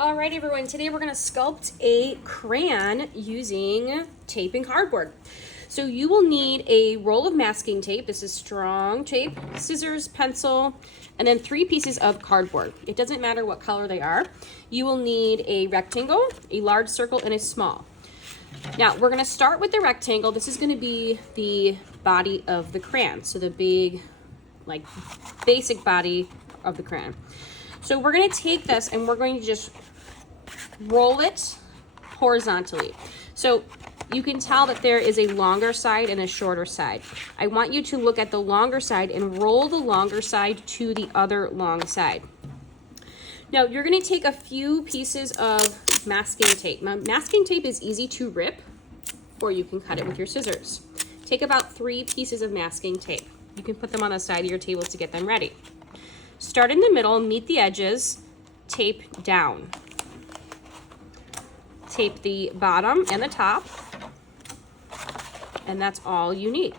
All right, everyone, today we're gonna sculpt a crayon using tape and cardboard. So you will need a roll of masking tape. This is strong tape, scissors, pencil, and then 3 pieces of cardboard. It doesn't matter what color they are. You will need a rectangle, a large circle, and a small. Now, we're gonna start with the rectangle. This is gonna be the body of the crayon. So the big, like, basic body of the crayon. So we're gonna take this and we're going to just roll it horizontally. So you can tell that there is a longer side and a shorter side. I want you to look at the longer side and roll the longer side to the other long side. Now you're gonna take a few pieces of masking tape. Now, masking tape is easy to rip, or you can cut it with your scissors. Take about 3 pieces of masking tape. You can put them on the side of your table to get them ready. Start in the middle, meet the edges, tape down. Tape the bottom and the top, and that's all you need.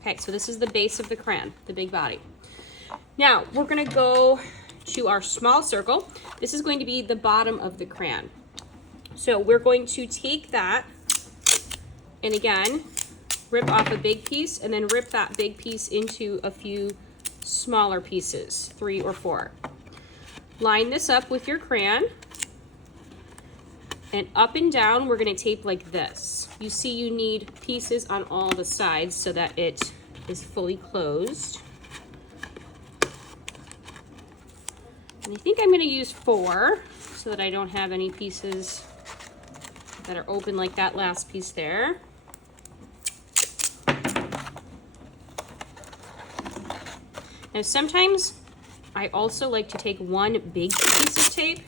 Okay, so this is the base of the crayon, the big body. Now, we're gonna go to our small circle. This is going to be the bottom of the crayon. So we're going to take that, and again, rip off a big piece, and then rip that big piece into a few smaller pieces, 3 or 4. Line this up with your crayon, and up and down we're going to tape like this. You see you need pieces on all the sides so that it is fully closed. And I think I'm going to use 4 so that I don't have any pieces that are open like that last piece there. Now sometimes I also like to take one big piece of tape,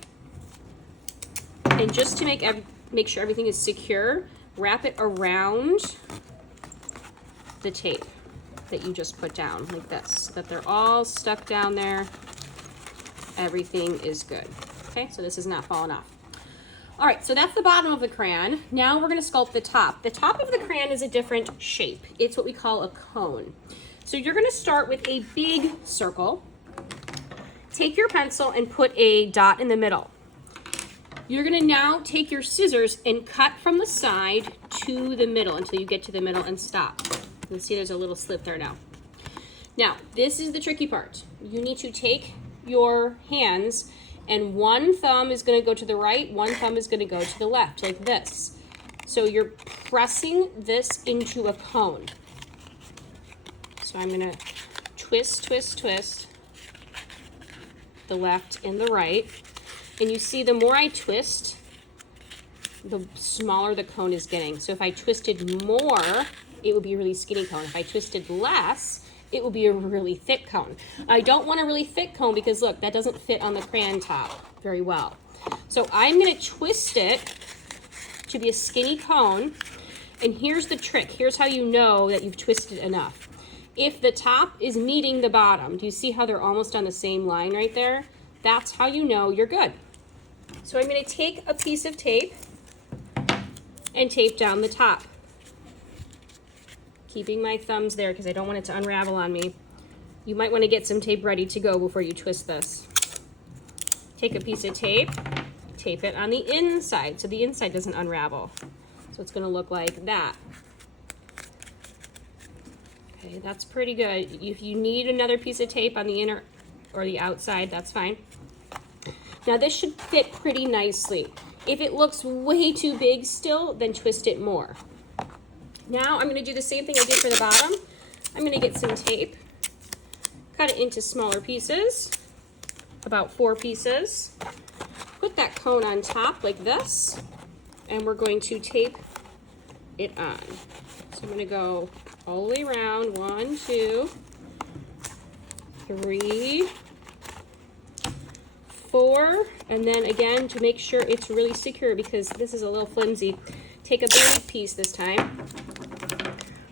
and just to make sure everything is secure, wrap it around the tape that you just put down like this, so that they're all stuck down there. Everything is good. Okay, so this is not falling off. All right, so that's the bottom of the crayon. Now we're gonna sculpt the top. The top of the crayon is a different shape. It's what we call a cone. So you're gonna start with a big circle. Take your pencil and put a dot in the middle. You're gonna now take your scissors and cut from the side to the middle until you get to the middle and stop. You can see there's a little slip there now. Now, this is the tricky part. You need to take your hands, and one thumb is gonna go to the right, one thumb is gonna go to the left, like this. So you're pressing this into a cone. So I'm gonna twist, twist, twist, the left and the right. And you see the more I twist, the smaller the cone is getting. So if I twisted more, it would be a really skinny cone. If I twisted less, it will be a really thick cone. I don't want a really thick cone because look, that doesn't fit on the crayon top very well. So I'm gonna twist it to be a skinny cone. And here's the trick. Here's how you know that you've twisted enough. If the top is meeting the bottom, do you see how they're almost on the same line right there? That's how you know you're good. So I'm gonna take a piece of tape and tape down the top. Keeping my thumbs there because I don't want it to unravel on me. You might wanna get some tape ready to go before you twist this. Take a piece of tape, tape it on the inside so the inside doesn't unravel. So it's gonna look like that. Okay, that's pretty good. If you need another piece of tape on the inner or the outside, that's fine. Now this should fit pretty nicely. If it looks way too big still, then twist it more. Now I'm gonna do the same thing I did for the bottom. I'm gonna get some tape, cut it into smaller pieces, about 4 pieces. Put that cone on top like this, and we're going to tape it on. So I'm gonna go all the way around, 1, 2, 3, 4, and then again to make sure it's really secure because this is a little flimsy. Take a big piece this time,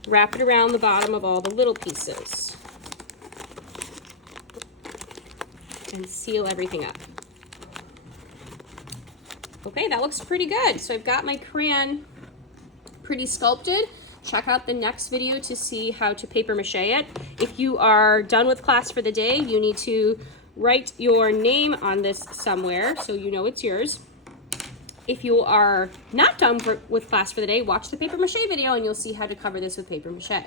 wrap it around the bottom of all the little pieces, and seal everything up. Okay, that looks pretty good. So I've got my crayon pretty sculpted. Check out the next video to see how to paper mache it. If you are done with class for the day, you need to write your name on this somewhere so you know it's yours. If you are not done with class for the day, watch the paper mache video and you'll see how to cover this with paper mache.